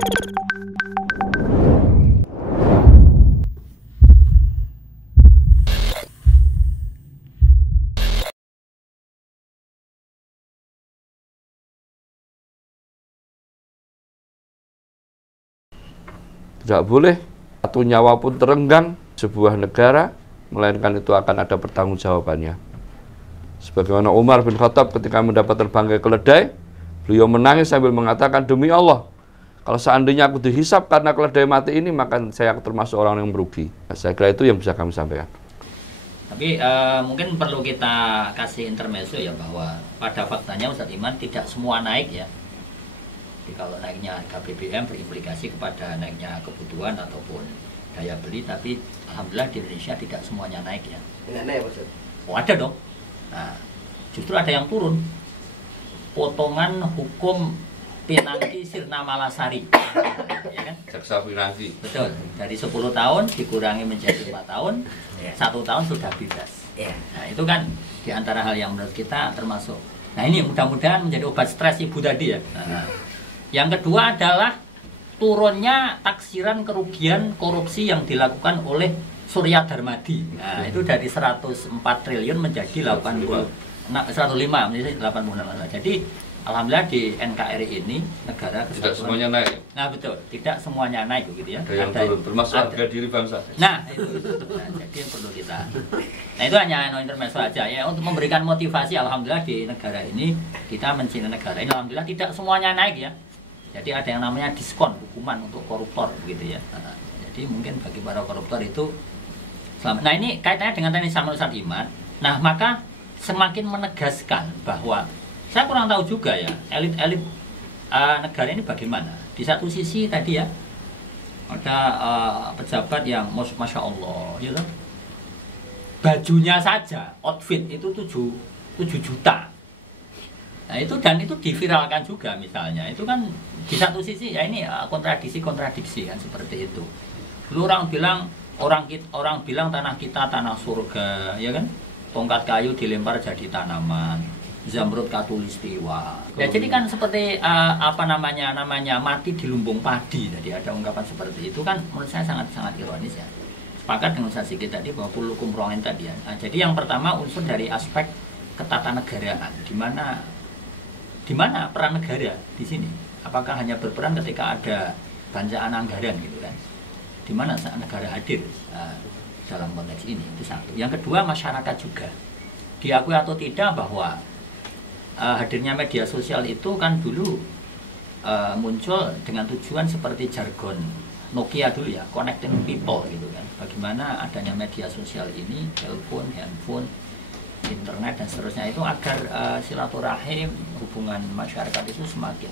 Tidak boleh satu nyawa pun terenggang sebuah negara, melainkan itu akan ada pertanggungjawabannya. Sebagaimana Umar bin Khattab ketika mendapat terbangkai keledai, beliau menangis sambil mengatakan, demi Allah, kalau seandainya aku dihisap karena keledai mati ini, maka saya termasuk orang yang merugi. Nah, saya kira itu yang bisa kami sampaikan. Tapi mungkin perlu kita kasih intermezzo ya, bahwa pada faktanya Ustadz Iman tidak semua naik ya. Jadi kalau naiknya harga BBM berimplikasi kepada naiknya kebutuhan ataupun daya beli, tapi alhamdulillah di Indonesia tidak semuanya naik ya. Tidak naik Ustaz? Oh ada dong. Nah, justru ada yang turun. Potongan hukum Pinangki Sirna Malasari, ya kan? Jaksa Pinangki. Betul. Dari 10 tahun dikurangi menjadi 5 tahun, 1 tahun sudah bebas. Nah itu kan diantara hal yang menurut kita termasuk. Nah ini mudah-mudahan menjadi obat stres ibu tadi ya. Nah, yang kedua adalah turunnya taksiran kerugian korupsi yang dilakukan oleh Surya Darmadi. Nah, itu dari 104 triliun menjadi 105 menjadi 86. Jadi alhamdulillah di NKRI ini negara kesatuan. Tidak semuanya naik. Nah, betul. Tidak semuanya naik begitu ya. Ada yang turun, termasuk harga diri bangsa. Nah, itu. Nah, jadi yang perlu kita. Nah, itu hanya intermezzo saja ya, untuk memberikan motivasi. Alhamdulillah di negara ini kita mencintai negara ini, alhamdulillah tidak semuanya naik ya. Jadi ada yang namanya diskon hukuman untuk koruptor gitu ya. Nah, jadi mungkin bagi para koruptor itu selamat. Nah ini kaitannya dengan tadi sama Ustadz Iman. Nah maka semakin menegaskan bahwa saya kurang tahu juga ya elit-elit negara ini bagaimana. Di satu sisi tadi ya ada pejabat yang masya Allah, ya kan? Bajunya saja outfit itu 7 juta. Nah itu dan itu diviralkan juga misalnya. Itu kan di satu sisi ya ini kontradiksi kan seperti itu. Dulu orang bilang tanah kita tanah surga, ya kan? Tongkat kayu dilempar jadi tanaman, zamrud katulistiwa. Ya jadi kan seperti namanya mati di lumbung padi. Jadi ada ungkapan seperti itu kan menurut saya sangat ironis ya. Sepakat dengan Ustaz Sigit tadi bahwa kulukum rohin tadi ya. Nah, jadi yang pertama unsur dari aspek ketatanegaraan, di mana peran negara di sini? Apakah hanya berperan ketika ada banjaan anggaran gitu kan? Di mana saat negara hadir dalam konteks ini? Itu satu. Yang kedua, masyarakat juga diakui atau tidak bahwa hadirnya media sosial itu kan dulu muncul dengan tujuan seperti jargon Nokia dulu ya, connecting people gitu kan. Bagaimana adanya media sosial ini, telepon, handphone, internet dan seterusnya itu agar silaturahim hubungan masyarakat itu semakin.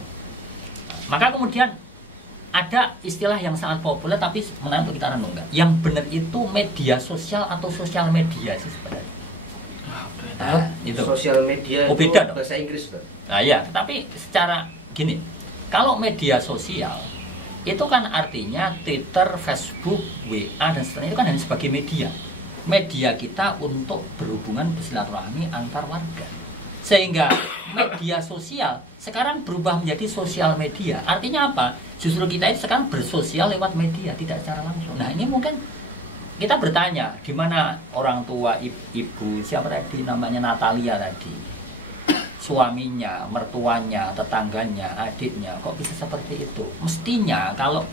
Maka kemudian ada istilah yang sangat populer tapi sebenarnya untuk kita renungkan. Yang benar itu media sosial atau sosial media sih sebenarnya. Nah, itu sosial media itu beda bahasa Inggris, Pak. Nah ya, tapi secara gini, kalau media sosial itu kan artinya Twitter, Facebook, WA dan seterusnya itu kan hanya sebagai media kita untuk berhubungan bersilaturahmi antar warga. Sehingga media sosial sekarang berubah menjadi sosial media. Artinya apa? Justru kita itu sekarang bersosial lewat media, tidak secara langsung. Nah ini mungkin kita bertanya, di mana orang tua ibu, siapa tadi namanya Natalia tadi, suaminya, mertuanya, tetangganya, adiknya, kok bisa seperti itu? Mestinya kalau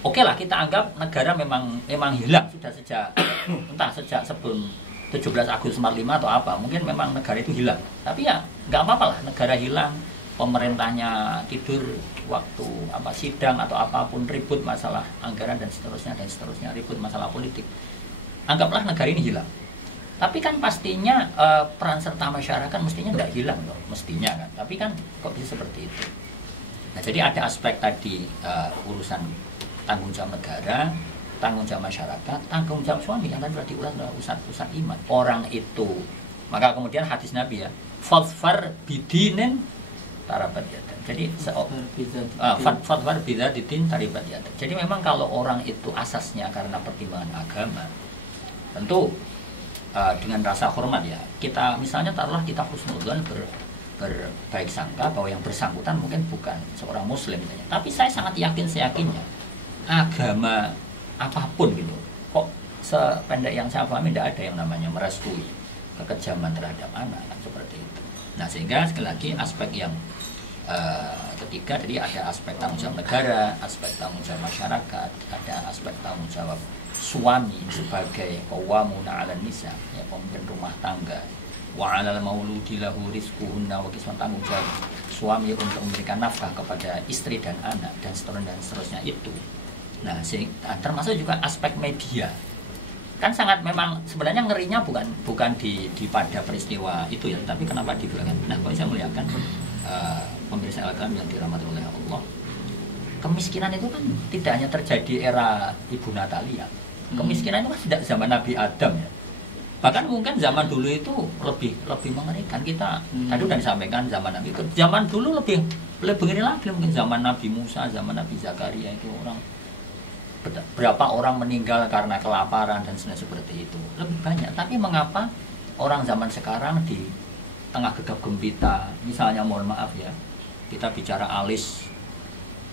oke lah kita anggap negara memang hilang sudah sejak sebelum 17 Agustus 45 atau apa, mungkin memang negara itu hilang. Tapi ya nggak apa-apa lah negara hilang, pemerintahnya tidur waktu sidang atau apapun, ribut masalah anggaran dan seterusnya, ribut masalah politik. Anggaplah negara ini hilang. Tapi kan pastinya peran serta masyarakat mestinya nggak hilang loh, mestinya kan. Tapi kan kok bisa seperti itu. Nah jadi ada aspek tadi urusan tanggung jawab negara, tanggung jawab masyarakat, tanggung jawab suami yang tadi sudah diulang oleh Ustadz Iman. Orang itu, maka kemudian hadis Nabi ya, fadfar bidinin tarabat yadan. Jadi fadfar bidadidin tarabat yadan. Jadi memang kalau orang itu asasnya karena pertimbangan agama, tentu dengan rasa hormat ya. Kita misalnya taruhlah kita husnudzon berbaik sangka bahwa yang bersangkutan mungkin bukan seorang muslim misalnya. Tapi saya sangat yakin seyakinnya agama apapun gitu, kok sependek yang saya pahami tidak ada yang namanya merestui kekejaman terhadap anak kan seperti itu. Nah sehingga sekali lagi aspek yang ketiga tadi ada aspek tanggung jawab negara, aspek tanggung jawab masyarakat, ada aspek tanggung jawab suami sebagai qawwamuna 'alan nisa, ya pemimpin rumah tangga, wa 'alal mauludi lahu rizquhunna wa kiswatuhunna, tanggung jawab suami untuk memberikan nafkah kepada istri dan anak dan seterusnya itu. Nah, termasuk juga aspek media. Kan sangat memang sebenarnya ngerinya bukan di pada peristiwa itu ya, tapi kenapa dibilangkan. Nah, kalau saya melihatkan pemirsa Al-Kalam yang dirahmati oleh Allah, kemiskinan itu kan tidak hanya terjadi era Ibu Natalia. Kemiskinan itu kan tidak zaman Nabi Adam ya. Bahkan mungkin zaman dulu itu lebih mengerikan. Kita tadi sudah disampaikan zaman Nabi itu, zaman dulu lebih begini lagi, mungkin zaman Nabi Musa, zaman Nabi Zakaria itu berapa orang meninggal karena kelaparan dan seperti itu, lebih banyak. Tapi mengapa orang zaman sekarang di tengah gegap gempita, misalnya mohon maaf ya, kita bicara alis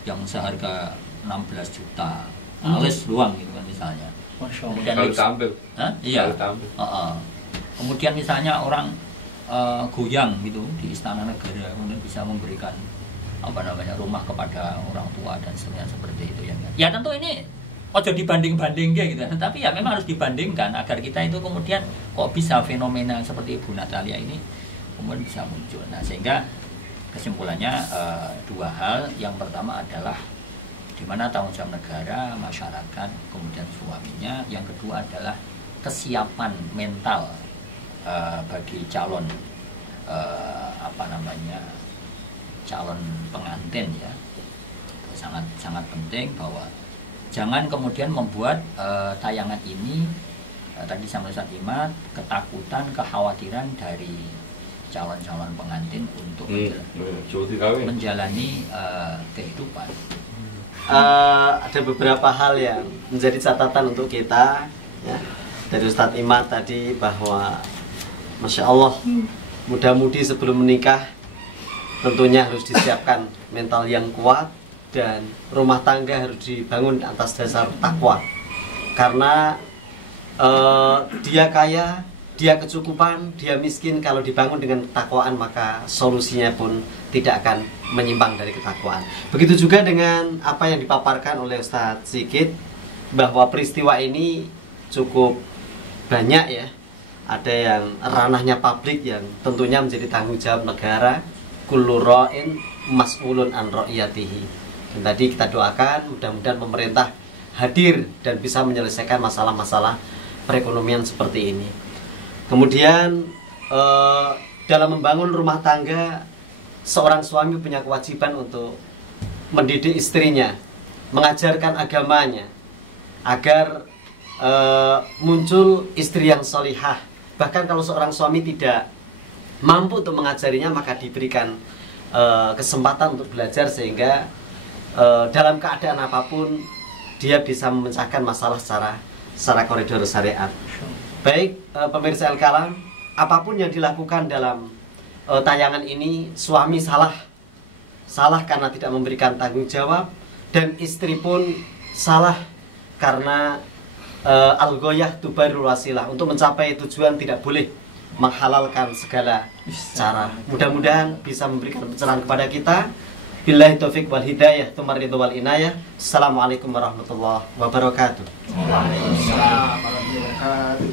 yang seharga 16 juta, alis doang gitu kan misalnya. Kemudian tampil. Iya. Kemudian misalnya orang goyang gitu di Istana Negara, kemudian bisa memberikan rumah kepada orang tua dan seperti itu ya. Ya tentu ini ojo dibanding-banding gitu, tapi ya memang harus dibandingkan agar kita itu kemudian kok bisa fenomena seperti Ibu Natalia ini kemudian bisa muncul. Nah sehingga kesimpulannya dua hal. Yang pertama adalah di mana tanggung jawab negara, masyarakat, kemudian suaminya. Yang kedua adalah kesiapan mental bagi calon calon pengantin ya. Sangat penting bahwa jangan kemudian membuat tayangan ini tadi sama Ustaz Imad ketakutan, kekhawatiran dari calon-calon pengantin untuk menjalani kehidupan. Ada beberapa hal yang menjadi catatan untuk kita ya, dari Ustadz Imad tadi bahwa Masya Allah muda-mudi sebelum menikah tentunya harus disiapkan mental yang kuat dan rumah tangga harus dibangun atas dasar takwa, karena dia kaya, dia kecukupan, dia miskin, kalau dibangun dengan ketakwaan maka solusinya pun tidak akan menyimpang dari ketakwaan. Begitu juga dengan apa yang dipaparkan oleh Ustadz Sigit, bahwa peristiwa ini cukup banyak ya. Ada yang ranahnya publik yang tentunya menjadi tanggung jawab negara, kullu ra'in mas'ulun an ra'iyatihi. Dan tadi kita doakan mudah-mudahan pemerintah hadir dan bisa menyelesaikan masalah-masalah perekonomian seperti ini. Kemudian dalam membangun rumah tangga, seorang suami punya kewajiban untuk mendidik istrinya, mengajarkan agamanya, agar muncul istri yang solihah. Bahkan kalau seorang suami tidak mampu untuk mengajarinya, maka diberikan kesempatan untuk belajar, sehingga dalam keadaan apapun dia bisa memecahkan masalah secara koridor syariat. Baik pemirsa Al-Kalam, apapun yang dilakukan dalam tayangan ini, suami salah karena tidak memberikan tanggung jawab, dan istri pun salah karena al-ghoyah tubarul wasilah. Untuk mencapai tujuan tidak boleh menghalalkan segala cara. Mudah-mudahan bisa memberikan pencerahan kepada kita. Billahi taufiq wal hidayah, tumarridu wal inayah. Assalamualaikum warahmatullahi wabarakatuh. Waalaikumsalam warahmatullahi wabarakatuh.